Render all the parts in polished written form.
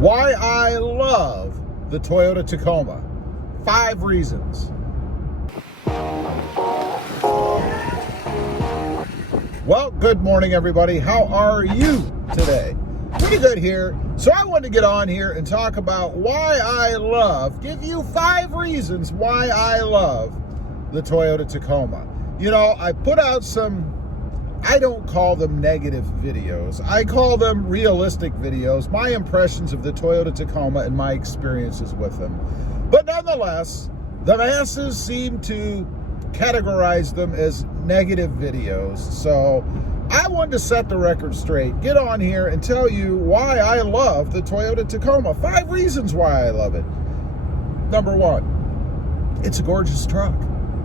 Why I love the Toyota Tacoma. 5 reasons. Well, good morning, everybody. How are you today? Pretty good here. So I wanted to get on here and talk about give you 5 reasons why I love the Toyota Tacoma. You know, I put out I don't call them negative videos. I call them realistic videos, my impressions of the Toyota Tacoma and my experiences with them. But nonetheless, the masses seem to categorize them as negative videos. So I wanted to set the record straight, get on here and tell you why I love the Toyota Tacoma. 5 reasons why I love it. Number 1, it's a gorgeous truck.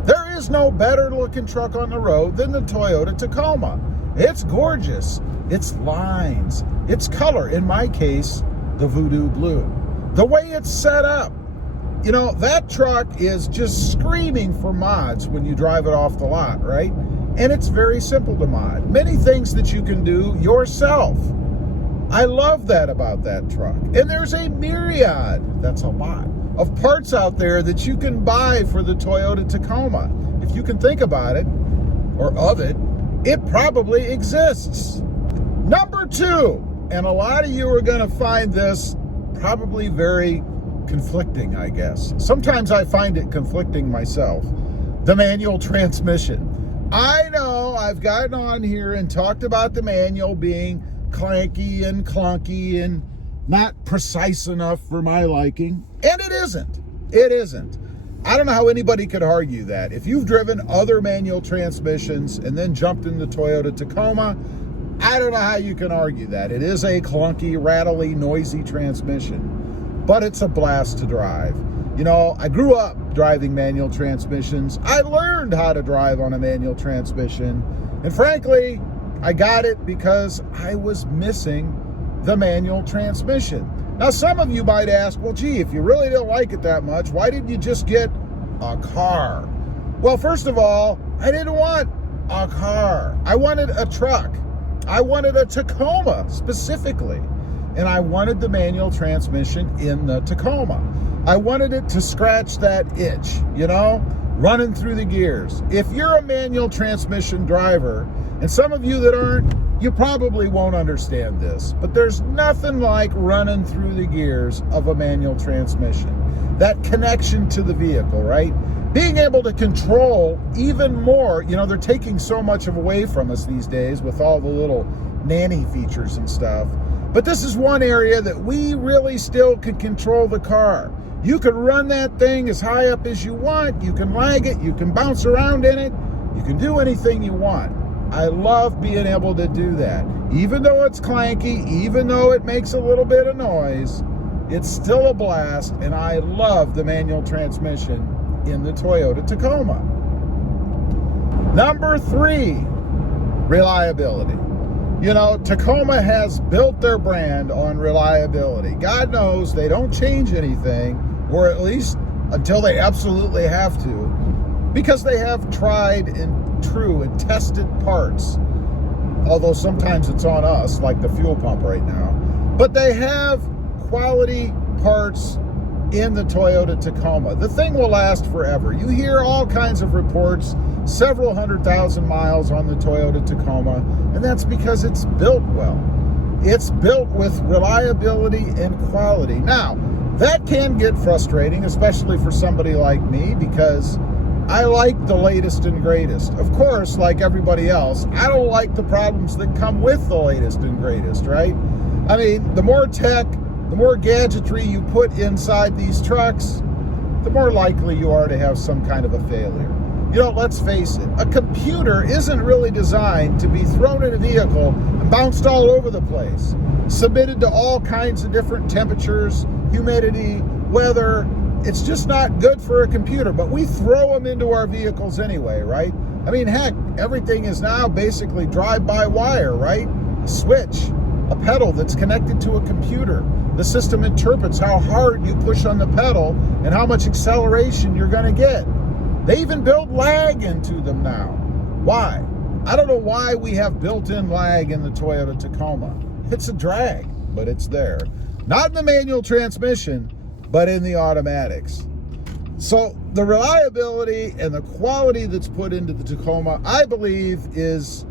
There is no better looking truck on the road than the Toyota Tacoma. It's gorgeous. Its lines, its color, in my case, the voodoo blue. The way it's set up. You know, that truck is just screaming for mods when you drive it off the lot, right? And it's very simple to mod. Many things that you can do yourself. I love that about that truck. And there's a myriad, that's a lot, of parts out there that you can buy for the Toyota Tacoma. If you can think about it, or of it, it probably exists. Number 2, and a lot of you are gonna find this probably very conflicting, I guess. Sometimes I find it conflicting myself. The manual transmission. I know I've gotten on here and talked about the manual being clanky and clunky and not precise enough for my liking. And it isn't. It isn't. I don't know how anybody could argue that. If you've driven other manual transmissions and then jumped in the Toyota Tacoma, I don't know how you can argue that. It is a clunky, rattly, noisy transmission, but it's a blast to drive. You know, I grew up driving manual transmissions. I learned how to drive on a manual transmission. And frankly, I got it because I was missing the manual transmission. Now, some of you might ask, well, gee, if you really didn't like it that much, why didn't you just get a car? Well, first of all, I didn't want a car. I wanted a truck. I wanted a Tacoma specifically. And I wanted the manual transmission in the Tacoma. I wanted it to scratch that itch, you know, running through the gears. If you're a manual transmission driver, and some of you that aren't, you probably won't understand this, but there's nothing like running through the gears of a manual transmission. That connection to the vehicle, right? Being able to control even more, you know, they're taking so much away from us these days with all the little nanny features and stuff. But this is one area that we really still can control the car. You can run that thing as high up as you want. You can lag it. You can bounce around in it. You can do anything you want. I love being able to do that. Even though it's clanky, even though it makes a little bit of noise, it's still a blast, and I love the manual transmission in the Toyota Tacoma. Number 3, reliability. You know, Tacoma has built their brand on reliability. God knows they don't change anything, or at least until they absolutely have to, because they have tried and true and tested parts. Although sometimes it's on us, like the fuel pump right now. But they have quality parts in the Toyota Tacoma. The thing will last forever. You hear all kinds of reports, several 100,000 miles on the Toyota Tacoma, and that's because it's built well. It's built with reliability and quality. Now, that can get frustrating, especially for somebody like me, because I like the latest and greatest. Of course, like everybody else, I don't like the problems that come with the latest and greatest, right? I mean, the more tech, the more gadgetry you put inside these trucks, the more likely you are to have some kind of a failure. You know, let's face it, a computer isn't really designed to be thrown in a vehicle and bounced all over the place, submitted to all kinds of different temperatures, humidity, weather. It's just not good for a computer, but we throw them into our vehicles anyway, right? I mean, heck, everything is now basically drive-by-wire, right? A switch, a pedal that's connected to a computer. The system interprets how hard you push on the pedal and how much acceleration you're going to get. They even build lag into them now. Why? I don't know why we have built-in lag in the Toyota Tacoma. It's a drag, but it's there. Not in the manual transmission, but in the automatics. So the reliability and the quality that's put into the Tacoma, I believe, is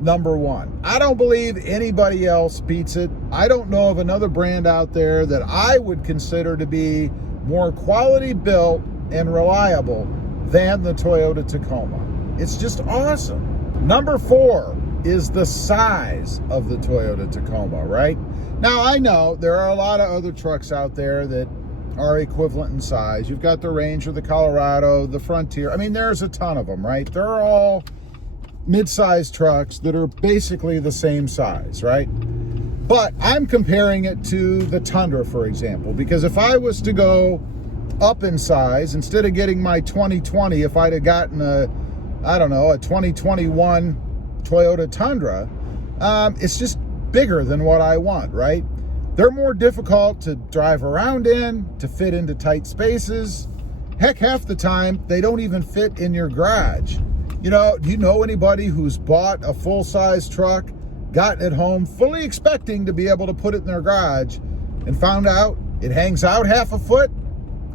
number one. I don't believe anybody else beats it. I don't know of another brand out there that I would consider to be more quality built and reliable than the Toyota Tacoma. It's just awesome. Number 4 is the size of the Toyota Tacoma, right? Now, I know there are a lot of other trucks out there that are equivalent in size. You've got the Ranger, the Colorado, the Frontier. I mean, there's a ton of them, right? They're all mid-sized trucks that are basically the same size, right? But I'm comparing it to the Tundra, for example, because if I was to go up in size, instead of getting my 2020, if I'd have gotten a 2021 Toyota Tundra, it's just bigger than what I want, right? They're more difficult to drive around in, to fit into tight spaces. Heck, half the time, they don't even fit in your garage. You know, do you know anybody who's bought a full-size truck, gotten it home, fully expecting to be able to put it in their garage, and found out it hangs out half a foot?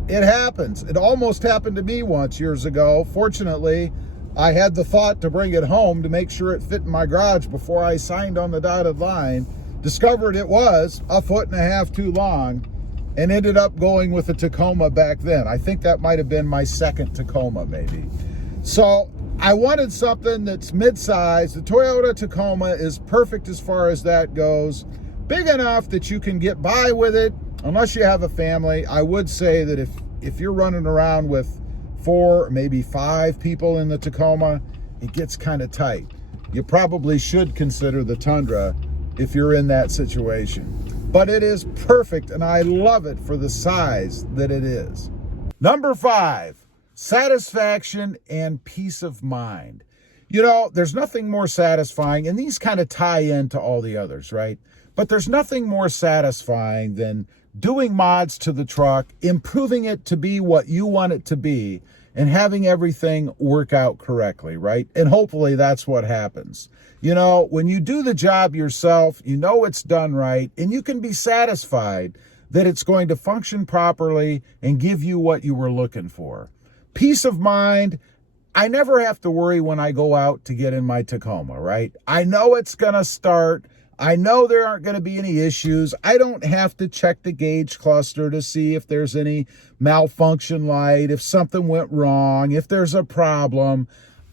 It happens. It almost happened to me once years ago. Fortunately, I had the thought to bring it home to make sure it fit in my garage before I signed on the dotted line. Discovered it was 1.5 foot too long, and ended up going with a Tacoma back then. I think that might have been my second Tacoma, maybe. So I wanted something that's mid-size. The Toyota Tacoma is perfect as far as that goes. Big enough that you can get by with it, unless you have a family. I would say that if you're running around with 4, maybe 5 people in the Tacoma, it gets kind of tight. You probably should consider the Tundra if you're in that situation. But it is perfect, and I love it for the size that it is. Number 5, satisfaction and peace of mind. You know, there's nothing more satisfying, and these kind of tie into all the others, right? But there's nothing more satisfying than doing mods to the truck, improving it to be what you want it to be, and having everything work out correctly, right? And hopefully that's what happens. You know, when you do the job yourself, you know it's done right, and you can be satisfied that it's going to function properly and give you what you were looking for. Peace of mind. I never have to worry when I go out to get in my Tacoma, right? I know it's going to start. I know there aren't going to be any issues. I don't have to check the gauge cluster to see if there's any malfunction light, if something went wrong, if there's a problem.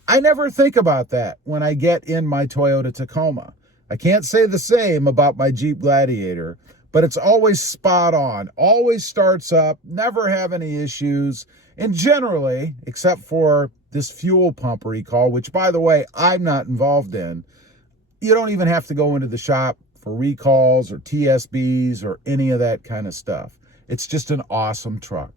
I never think about that when I get in my Toyota Tacoma. I can't say the same about my Jeep Gladiator, but it's always spot on, always starts up, never have any issues. And generally, except for this fuel pump recall, which, by the way, I'm not involved in, you don't even have to go into the shop for recalls or TSBs or any of that kind of stuff. It's just an awesome truck.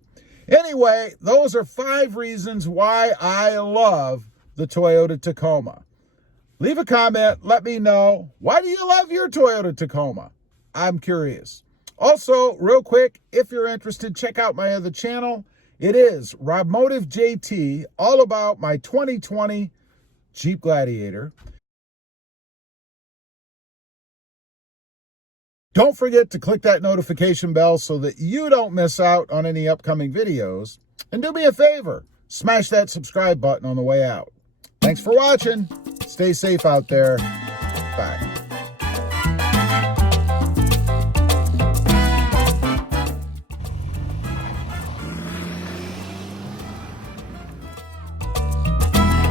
Anyway, those are 5 reasons why I love the Toyota Tacoma. Leave a comment. Let me know, why do you love your Toyota Tacoma? I'm curious. Also, real quick, if you're interested, check out my other channel. It is RobMotive JT, all about my 2020 Jeep Gladiator. Don't forget to click that notification bell so that you don't miss out on any upcoming videos. And do me a favor, smash that subscribe button on the way out. Thanks for watching. Stay safe out there. Bye.